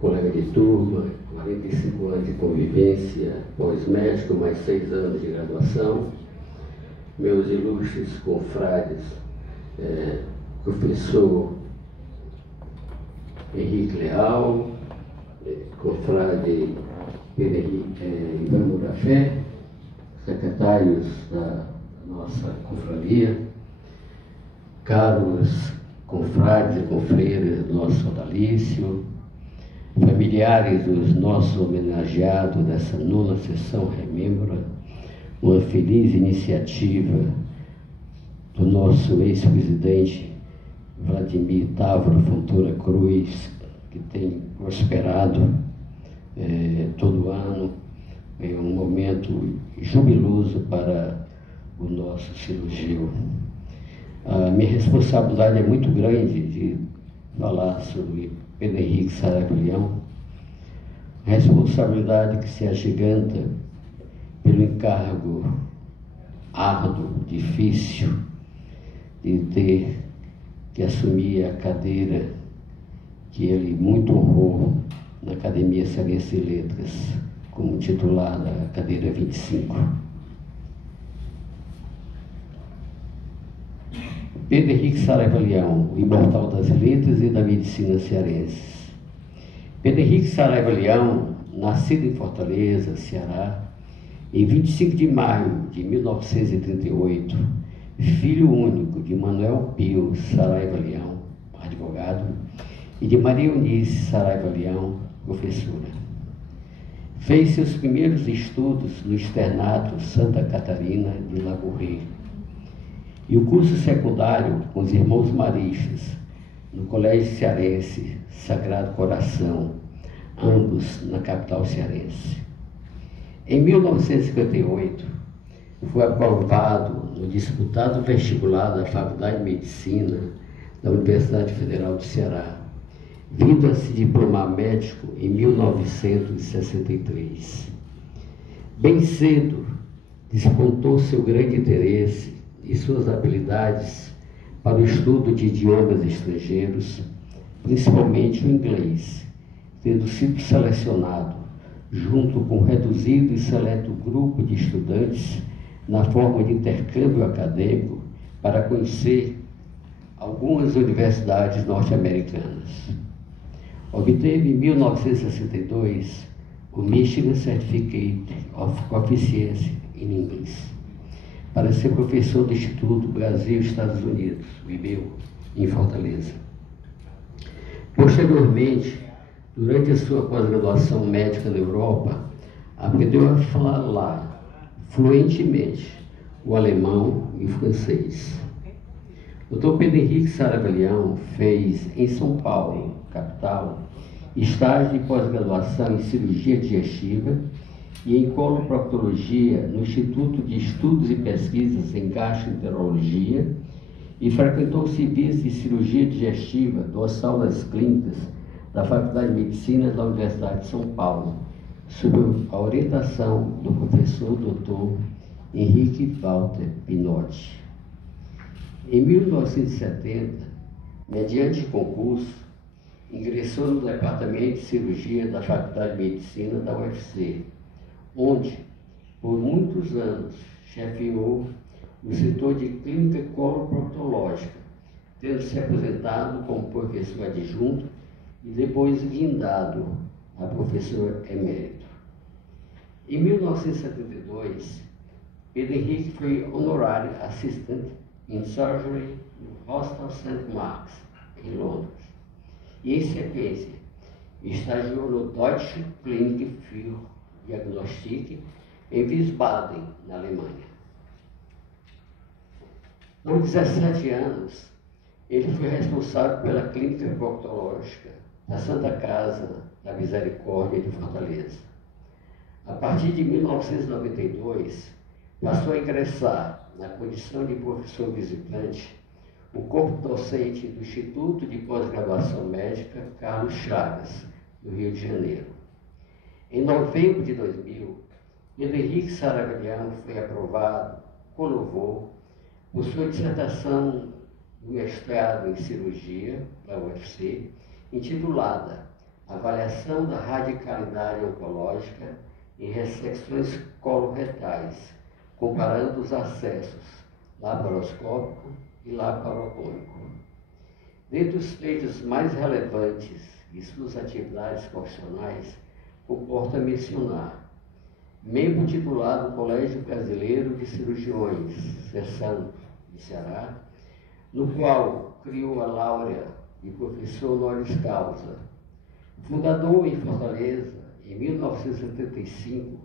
colega de turma, 45 anos de convivência pós-médico, mais 6 anos de graduação, meus ilustres confrades, professor Henrique Leal, confrade Pedro Henrique Ivan Murafé, secretários da nossa confraria, caros confrades e confreiras do nosso sodalício, familiares dos nossos homenageados dessa 9ª sessão Remembra, uma feliz iniciativa do nosso ex-presidente Vladimir Távora Fontoura Cruz, que tem prosperado todo ano. É um momento jubiloso para o nosso cirurgião. A minha responsabilidade é muito grande de falar sobre Pedro Henrique Saraiva Leão, responsabilidade que se agiganta pelo encargo árduo, difícil, de ter que assumir a cadeira que ele muito honrou na Academia Cearense de Letras, como titular da cadeira 25. Pedro Henrique Saraiva Leão, o imortal das letras e da medicina cearenses. Pedro Henrique Saraiva Leão, nascido em Fortaleza, Ceará, em 25 de maio de 1938, filho único de Manuel Pio Saraiva Leão, advogado, e de Maria Eunice Saraiva Leão, professora. Fez seus primeiros estudos no externato Santa Catarina de Lagouré e o curso secundário com os irmãos maristas no Colégio Cearense Sagrado Coração, ambos na capital cearense. Em 1958, foi aprovado no disputado vestibular da Faculdade de Medicina da Universidade Federal do Ceará, vindo a se diplomar médico em 1963. Bem cedo, despontou seu grande interesse e suas habilidades para o estudo de idiomas estrangeiros, principalmente o inglês, tendo sido selecionado, junto com um reduzido e seleto grupo de estudantes, na forma de intercâmbio acadêmico, para conhecer algumas universidades norte-americanas. Obteve em 1962 o Michigan Certificate of Proficiency in English, para ser professor do Instituto Brasil-Estados Unidos, o IBEU, em Fortaleza. Posteriormente, durante a sua pós-graduação médica na Europa, aprendeu a falar fluentemente o alemão e o francês. O Dr. Pedro Henrique Saraiva Leão fez, em São Paulo, capital, estágio de pós-graduação em cirurgia digestiva e em coloproctologia no Instituto de Estudos e Pesquisas em Gastroenterologia e frequentou o serviço de cirurgia digestiva do Hospital das Clínicas da Faculdade de Medicina da Universidade de São Paulo, sob a orientação do professor Dr. Henrique Walter Pinotti. Em 1970, mediante concurso, ingressou no Departamento de Cirurgia da Faculdade de Medicina da UFC, onde, por muitos anos, chefiou o setor de clínica coloproctológica, tendo se aposentado como professor adjunto e depois guindado a professor emérito. Em 1972, Pedro Henrique foi honorary assistant in surgery no Hospital St. Mark's, em Londres, e, em sequência, estagiou no Deutsche Klinik für Diagnostik em Wiesbaden, na Alemanha. Com 17 anos, ele foi responsável pela clínica proctológica da Santa Casa da Misericórdia de Fortaleza. A partir de 1992, passou a ingressar na condição de professor visitante o corpo docente do Instituto de Pós-Graduação Médica Carlos Chagas, do Rio de Janeiro. Em novembro de 2000, Pedro Henrique Saraiva Leão foi aprovado, com louvor, por sua dissertação do mestrado em cirurgia da UFC, intitulada avaliação da radicalidade oncológica em ressecções coloretais, comparando os acessos laparoscópico e laparotômico. Dentre os feitos mais relevantes e suas atividades profissionais, comporta mencionar membro titular do Colégio Brasileiro de Cirurgiões, seção de Ceará, no qual criou a laurea de professor honoris causa. Fundador em Fortaleza, em 1975,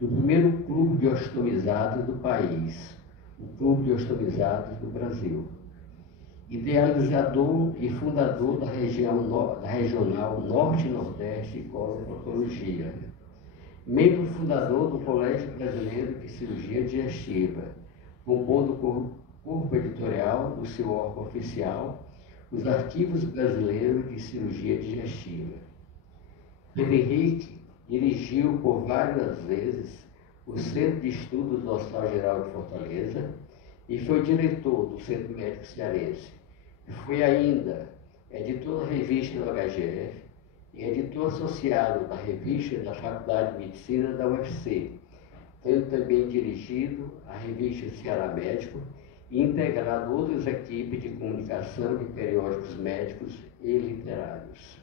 do primeiro clube de ostomizados do país, o Clube de Ostomizados do Brasil. Idealizador e fundador da Regional Norte e Nordeste de Coloproctologia. Membro fundador do Colégio Brasileiro de Cirurgia Digestiva, compondo o corpo editorial do seu órgão oficial, os Arquivos Brasileiros de Cirurgia Digestiva. Pedro Henrique dirigiu por várias vezes o Centro de Estudos do Hospital Geral de Fortaleza e foi diretor do Centro Médico Cearense. Foi ainda editor da revista do HGF e editor associado da revista da Faculdade de Medicina da UFC, tendo também dirigido a revista Ceará Médico e integrado outras equipes de comunicação de periódicos médicos e literários.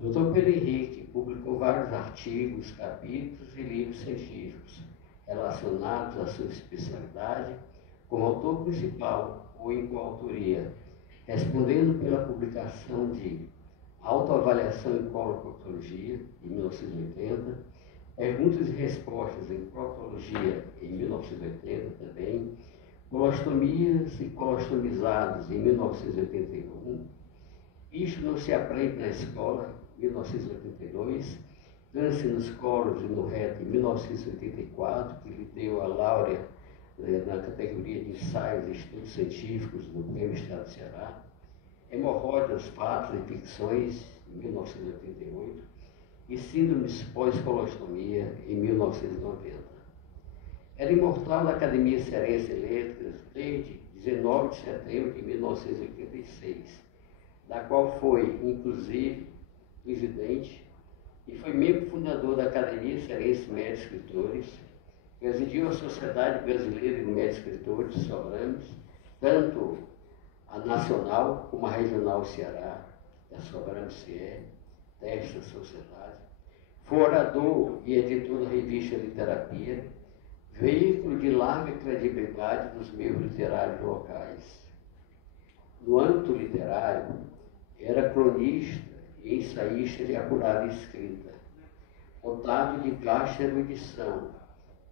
O Dr. Pedro Henrique publicou vários artigos, capítulos e livros científicos relacionados à sua especialidade, como autor principal ou em coautoria, respondendo pela publicação de Autoavaliação em Coloproctologia, em 1980, Perguntas e Respostas em Proctologia, em 1980 também, Colostomias e Colostomizados, em 1981, Isto Não Se Aprende na Escola, 1982, Câncer nos Colos e no Reto, em 1984, que lhe deu a laurea na categoria de Ensaios e Estudos Científicos do Prêmio Estado do Ceará, Hemorroidas, Fatos e Ficções, em 1988, e Síndromes Pós-Colostomia, em 1990. Era imortal da Academia Cearense de Letras desde 19 de setembro de 1986, da qual foi, inclusive, presidente e foi membro fundador da Academia Cearense de Médicos Escritores, presidiu a Sociedade Brasileira de Médicos Escritores, Sobrames, tanto a nacional como a regional Ceará, da Sobrames CE, desta sociedade. Foi orador e editor da revista Literapia, veículo de larga credibilidade dos meios literários locais. No âmbito literário, era cronista e ensaísta de apurada escrita, Otávio de Castro edição,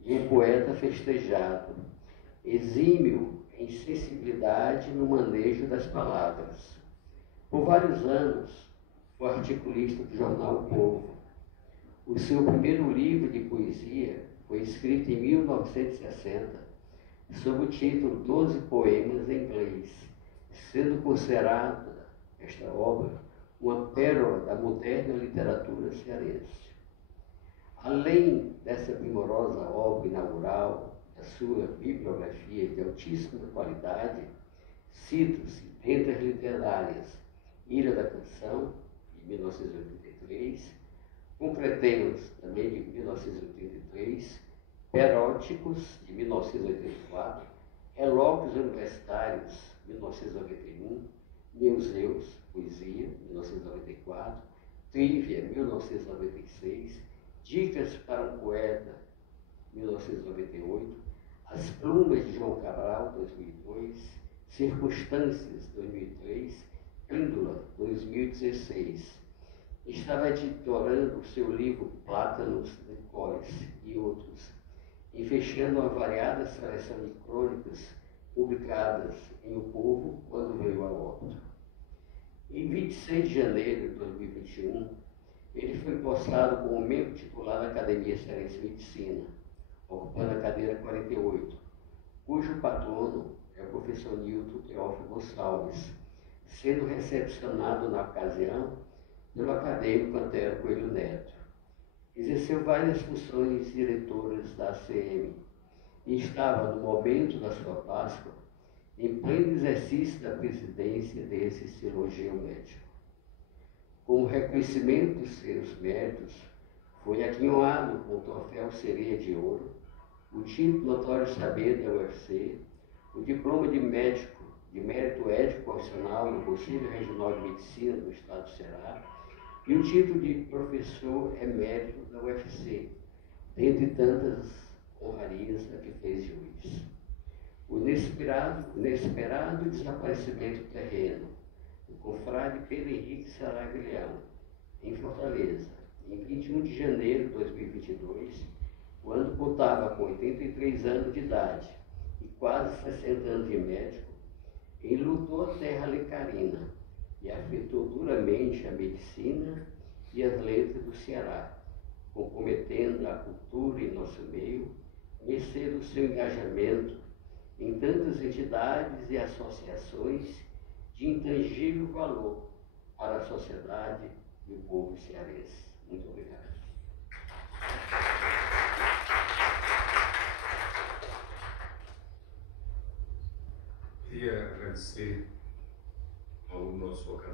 e um poeta festejado, exímio em sensibilidade no manejo das palavras. Por vários anos, foi articulista do jornal O Povo. O seu primeiro livro de poesia foi escrito em 1960, sob o título 12 Poemas em Inglês, sendo considerada esta obra uma pérola da moderna literatura cearense. Além dessa primorosa obra inaugural, da sua bibliografia de altíssima qualidade, cito-se, dentre as literárias, Ilha da Canção, de 1983, Concreteiros, também de 1983, Peróticos, de 1984, Eloquios Universitários, 1991, Museus, Poesia, 1994, Trívia, 1996, Dicas para um Poeta, 1998, As Plumas de João Cabral, 2002, Circunstâncias, 2003, Píndula, 2016. Estava editorando o seu livro Plátanos, Licores e outros, e fechando uma variada seleção de crônicas publicadas em O Povo quando veio a óbito. Em 26 de janeiro de 2021, ele foi postado como membro titular da Academia Cearense de Medicina, ocupando a cadeira 48, cujo patrono é o professor Nilton Teófilo Gonçalves, sendo recepcionado na ocasião pelo acadêmico Antero Coelho Neto. Exerceu várias funções diretoras da ACM e estava, no momento da sua Páscoa, em pleno exercício da presidência desse cirurgião médico. Como reconhecimento dos seus méritos, foi aquinhoado com o troféu Sereia de Ouro, o título Notório Saber da UFC, o diploma de médico de mérito ético profissional no Conselho Regional de Medicina do Estado do Ceará e o título de professor emérito da UFC, dentre tantas honrarias a que fez juiz. O inesperado desaparecimento terreno do confrade Pedro Henrique Saraglião, em Fortaleza, em 21 de janeiro de 2022, quando contava com 83 anos de idade e quase 60 anos de médico, enlutou a terra lecarina e afetou duramente a medicina e as letras do Ceará, comprometendo a cultura em nosso meio, mercê do seu engajamento em tantas entidades e associações de intangível valor para a sociedade e o povo cearense. Muito obrigado. Queria agradecer ao nosso acadêmico